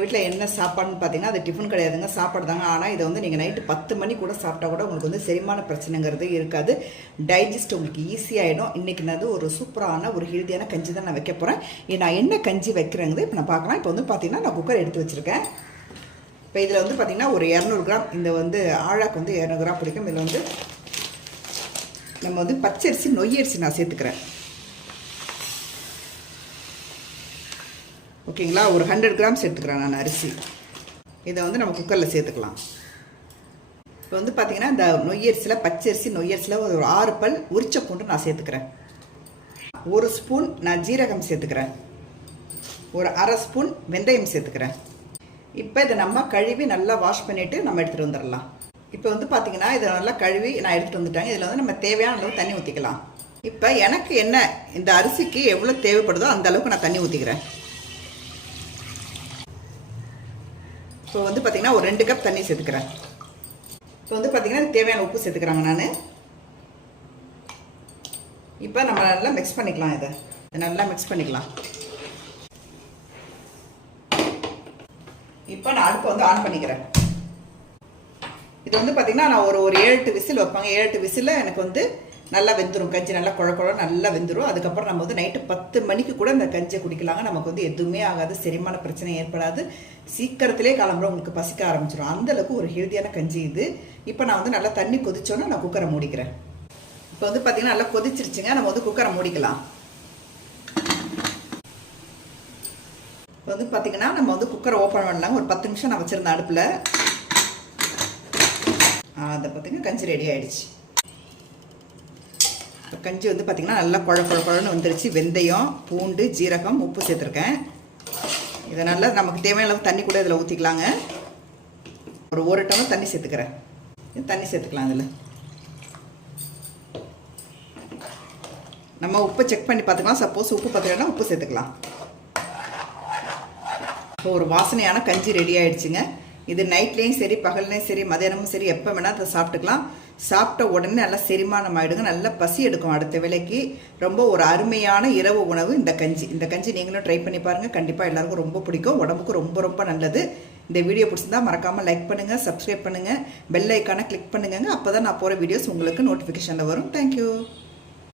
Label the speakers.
Speaker 1: வீட்டில் என்ன சாப்பாடுன்னு பார்த்தீங்கன்னா அது டிஃபன் கிடையாதுங்க சாப்பாடு தாங்க ஆனால் இதை வந்து நீங்கள் நைட்டு பத்து மணி கூட சாப்பிட்டா கூட உங்களுக்கு வந்து செரிமான பிரச்சனைங்கிறது இருக்காது. டைஜஸ்ட் உங்களுக்கு ஈஸியாகிடும் இன்றைக்கி நான் ஒரு சூப்பரான ஒரு ஹெல்த்தியான கஞ்சி தான் நான் வைக்க போகிறேன் நான் என்ன கஞ்சி வைக்கிறேங்கிறது இப்போ நான் பார்க்கலாம். இப்போ வந்து பார்த்தீங்கன்னா நான் குக்கர் எடுத்து வச்சுருக்கேன். இப்போ இதில் வந்து பார்த்தீங்கன்னா ஒரு இரநூறு கிராம் இந்த வந்து ஆழாக்கு வந்து இரநூறு கிராம் பிடிக்கும். இதில் வந்து நம்ம வந்து பச்சரிசி நொய்யரிசி நான் சேர்த்துக்கிறேன். ஓகேங்களா? ஒரு ஹண்ட்ரட் கிராம்ஸ் எடுத்துக்கிறேன் நான் அரிசி. இதை வந்து நம்ம குக்கரில் சேர்த்துக்கலாம். இப்போ வந்து பார்த்தீங்கன்னா இந்த நொய்யரிசியில் பச்சரிசி நொய்யரிசியில் ஒரு ஆறு பல் உரிச்ச பூண்டு நான் சேர்த்துக்கிறேன். ஒரு ஸ்பூன் நான் ஜீரகம் சேர்த்துக்கிறேன். ஒரு அரை ஸ்பூன் வெந்தயம் சேர்த்துக்கிறேன். இப்போ இதை நம்ம கழுவி நல்லா வாஷ் பண்ணிவிட்டு நம்ம எடுத்துகிட்டு வந்துடலாம். இப்போ வந்து பார்த்தீங்கன்னா இதை நல்லா கழுவி நான் எடுத்துகிட்டு வந்துட்டாங்க இதில் வந்து நம்ம தேவையான அளவு தண்ணி ஊற்றிக்கலாம் இப்போ எனக்கு என்ன இந்த அரிசிக்கு எவ்வளோ தேவைப்படுதோ அந்த அளவுக்கு நான் தண்ணி ஊற்றிக்கிறேன் இப்போ வந்து பார்த்தீங்கன்னா ஒரு ரெண்டு கப் தண்ணி சேர்த்துக்கிறேன். இப்போ வந்து பார்த்தீங்கன்னா தேவையான உப்பு சேர்த்துக்கிறாங்க நான். இப்போ நம்ம நல்லா மிக்ஸ் பண்ணிக்கலாம் இதை. நல்லா மிக்ஸ் பண்ணிக்கலாம். இப்போ நான் அடுப்பை வந்து ஆன் பண்ணிக்கிறேன். இது வந்து பார்த்தீங்கன்னா நான் ஒரு ஒரு ஏழு எட்டு விசில் வைப்பாங்க. ஏழு எட்டு விசிலில் எனக்கு வந்து நல்லா வெந்துடும் கஞ்சி நல்லா குழ குழ நல்லா வெந்துடும் அதுக்கப்புறம் நம்ம வந்து நைட்டு பத்து மணிக்கு கூட இந்த கஞ்சியை குடிக்கலாங்க. நமக்கு வந்து எதுவுமே ஆகாது. செரிமான பிரச்சனை ஏற்படாது. சீக்கிரத்திலே கிளம்புற உங்களுக்கு பசிக்க ஆரம்பிச்சிடும் அந்த அளவுக்கு ஒரு ஹெல்த்தியான கஞ்சி இது. இப்போ நான் வந்து நல்லா தண்ணி கொதிச்சோன்னா நான் குக்கரை மூடிக்கிறேன். இப்போ வந்து பார்த்தீங்கன்னா நல்லா கொதிச்சிருச்சுங்க. நம்ம வந்து குக்கரை மூடிக்கலாம். இப்போ வந்து பார்த்தீங்கன்னா நம்ம வந்து குக்கரை ஓப்பன் பண்ணலாங்க. ஒரு பத்து நிமிஷம் நான் வச்சுருந்தேன் அடுப்பில். அதை பார்த்தீங்கன்னா கஞ்சி ரெடி ஆகிடுச்சு கஞ்சி வந்து பார்த்திங்கன்னா நல்லா குழ குழ குழன்னு வந்துருச்சு. வெந்தயம் பூண்டு ஜீரகம் உப்பு சேர்த்துருக்கேன். இதை நல்லா நமக்கு தேவையான அளவு தண்ணி கூட இதில் ஊற்றிக்கலாங்க ஒரு ஒரு டம்ளர் தண்ணி சேர்த்துக்கிறேன். தண்ணி சேர்த்துக்கலாம் அதில் நம்ம உப்பை செக் பண்ணி பார்த்துக்கலாம். சப்போஸ் உப்பு பார்த்துக்கலாம் உப்பு சேர்த்துக்கலாம். இப்போ ஒரு வாசனையான கஞ்சி ரெடி ஆகிடுச்சுங்க இது நைட்லேயும் சரி பகல்லையும் சரி மதியானமும் சரி எப்போ வேணால் அதை சாப்பிட்டுக்கலாம். சாப்பிட்ட உடனே நல்லா செரிமானம் ஆகிடுங்க நல்லா பசி எடுக்கும் அடுத்த வேலைக்கு ரொம்ப ஒரு அருமையான இரவு உணவு இந்த கஞ்சி. இந்த கஞ்சி நீங்களும் ட்ரை பண்ணி பாருங்கள் கண்டிப்பாக எல்லாருக்கும் ரொம்ப பிடிக்கும். உடம்புக்கு ரொம்ப ரொம்ப நல்லது. இந்த வீடியோ பிடிச்சிருந்தா மறக்காமல் லைக் பண்ணுங்கள் சப்ஸ்கிரைப் பண்ணுங்கள் பெல் ஐக்கானை கிளிக் பண்ணுங்க அப்போ தான் நான் போகிற வீடியோஸ் உங்களுக்கு நோட்டிஃபிகேஷனில் வரும். தேங்க்யூ